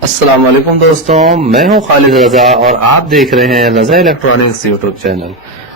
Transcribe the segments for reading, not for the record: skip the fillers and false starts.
अस्सलाम वालेकुम दोस्तों, मैं हूं खालिद रजा और आप देख रहे हैं रजा इलेक्ट्रॉनिक्स यूट्यूब चैनल।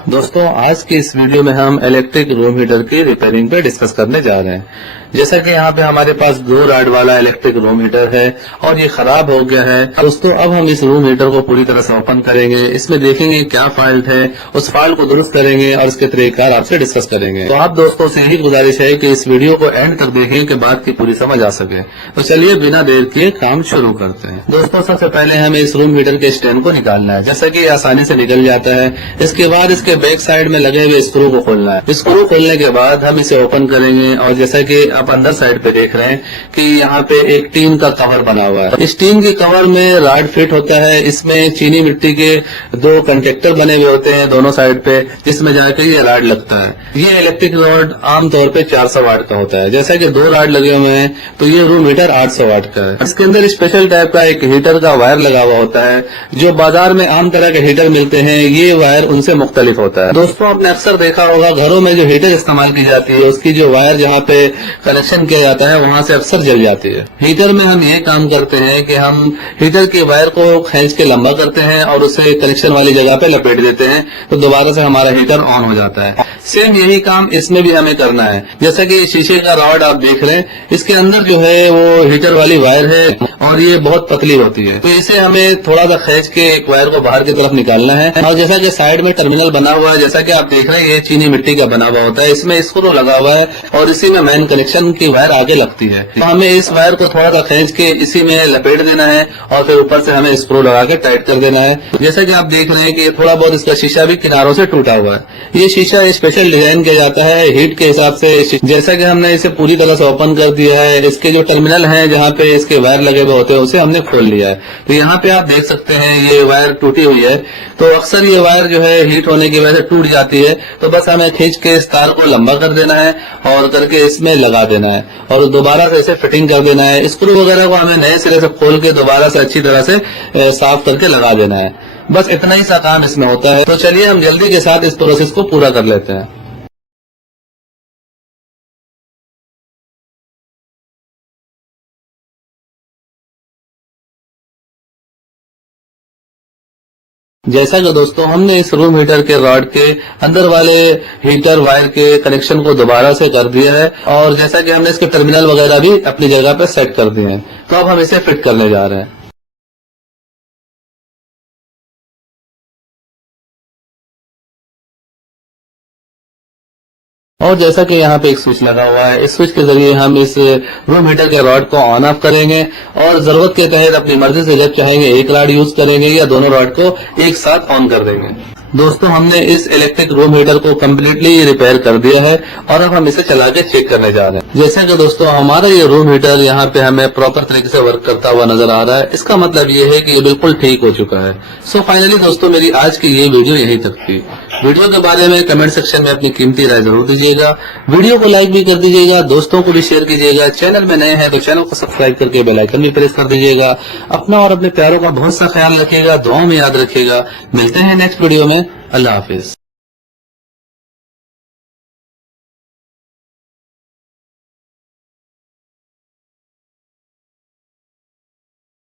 दोस्तों, आज की इस वीडियो में हम इलेक्ट्रिक रूम हीटर की रिपेयरिंग पे डिस्कस करने जा रहे हैं। जैसा कि यहाँ पे हमारे पास 2 रॉड वाला इलेक्ट्रिक रूम हीटर है और ये खराब हो गया है। दोस्तों, अब हम इस रूम हीटर को पूरी तरह से ओपन करेंगे, इसमें देखेंगे क्या फॉल्ट है, उस फॉल्ट को दुरुस्त करेंगे और इसके तरीकेकार आपसे डिस्कस करेंगे। तो आप दोस्तों से यही गुजारिश है कि इस वीडियो को एंड तक देखें कि बात की पूरी समझ आ सके। तो चलिए बिना देर किए काम शुरू करते हैं। दोस्तों, सबसे पहले हमें इस रूम हीटर के स्टैंड को निकालना है, जैसा कि आसानी से निकल जाता है। इसके बाद इसके बैक साइड में लगे हुए स्क्रू को खोलना है। स्क्रू खोलने के बाद हम इसे ओपन करेंगे और जैसा कि आप अंदर साइड पे देख रहे हैं कि यहाँ पे एक टीन का कवर बना हुआ है। इस टीन के कवर में रॉड फिट होता है। इसमें चीनी मिट्टी के 2 कंडक्टर बने हुए होते हैं दोनों साइड पे, जिसमें जाकर ये रॉड लगता है। ये इलेक्ट्रिक रॉड आमतौर पे 400 वाट का होता है। जैसा कि 2 रॉड लगे हुए हैं तो ये रूम हीटर 800 वाट का है। इसके अंदर स्पेशल टाइप का एक हीटर का वायर लगा हुआ होता है। जो बाजार में आम तरह के हीटर मिलते हैं, ये वायर उनसे मुख्तलिफ होता है। दोस्तों, आपने अक्सर देखा होगा घरों में जो हीटर इस्तेमाल की जाती है, उसकी जो वायर जहाँ पे कनेक्शन किया जाता है वहां से अक्सर जल जाती है। हीटर में हम ये काम करते हैं कि हम हीटर के वायर को खींच के लंबा करते हैं और उसे कनेक्शन वाली जगह पे लपेट देते हैं, तो दोबारा से हमारा हीटर ऑन हो जाता है। सेम यही काम इसमें भी हमें करना है। जैसा कि शीशे का रॉड आप देख रहे हैं, इसके अंदर जो है वो हीटर वाली वायर है और ये बहुत पतली होती है, तो इसे हमें थोड़ा सा खींच के एक वायर को बाहर की तरफ निकालना है। और जैसा कि साइड में टर्मिनल बना हुआ है, जैसा कि आप देख रहे हैं, ये चीनी मिट्टी का बना हुआ होता है। इसमें स्क्रू लगा हुआ है और इसी में मेन कनेक्शन की वायर आगे लगती है। तो हमें इस वायर को थोड़ा सा खींच के इसी में लपेट देना है और फिर ऊपर से हमें स्क्रू लगा के टाइट कर देना है। जैसा कि आप देख रहे हैं कि थोड़ा बहुत इसका शीशा भी किनारों से टूटा हुआ है। ये शीशा स्पेशल डिजाइन किया जाता है हीट के हिसाब से। जैसा कि हमने इसे पूरी तरह से ओपन कर दिया है, इसके जो टर्मिनल है जहाँ पे इसके वायर लगे हुए होते हैं उसे हमने खोल लिया है। तो यहाँ पे आप देख सकते हैं ये वायर टूटी हुई है। तो अक्सर ये वायर जो है हीट होने की वजह से टूट जाती है, तो बस हमें खींच के इस तार को लंबा कर देना है और करके इसमें लगा देना है और दोबारा से इसे फिटिंग कर देना है। स्क्रू वगैरह को हमें नए सिरे से खोल के दोबारा से अच्छी तरह से साफ करके लगा देना है। बस इतना ही सा काम इसमें होता है। तो चलिए हम जल्दी के साथ इस प्रोसेस को पूरा कर लेते हैं। जैसा कि दोस्तों हमने इस रूम हीटर के रॉड के अंदर वाले हीटर वायर के कनेक्शन को दोबारा से कर दिया है और जैसा कि हमने इसके टर्मिनल वगैरह भी अपनी जगह पे सेट कर दिए हैं, तो अब हम इसे फिट करने जा रहे हैं। और जैसा कि यहाँ पे एक स्विच लगा हुआ है, इस स्विच के जरिए हम इस रूम हीटर के रॉड को ऑन ऑफ करेंगे और जरूरत के तहत अपनी मर्जी से जब चाहेंगे एक रॉड यूज करेंगे या दोनों रॉड को एक साथ ऑन कर देंगे। दोस्तों, हमने इस इलेक्ट्रिक रूम हीटर को कम्प्लीटली रिपेयर कर दिया है और अब हम इसे चला के चेक करने जा रहे हैं। जैसे कि दोस्तों हमारा ये रूम हीटर यहाँ पे हमें प्रॉपर तरीके से वर्क करता हुआ नजर आ रहा है। इसका मतलब ये है कि ये बिल्कुल ठीक हो चुका है। सो फाइनली दोस्तों, मेरी आज की ये वीडियो यहीं तक थी। वीडियो के बारे में कमेंट सेक्शन में अपनी कीमती राय जरूर दीजिएगा। वीडियो को लाइक भी कर दीजिएगा, दोस्तों को भी शेयर कीजिएगा। चैनल में नए हैं तो चैनल को सब्सक्राइब करके बेल आइकन भी प्रेस कर दीजिएगा। अपना और अपने प्यारों का बहुत सा ख्याल रखिएगा, दुआओं में याद रखिएगा। मिलते हैं नेक्स्ट वीडियो में। अल्लाह हाफिज।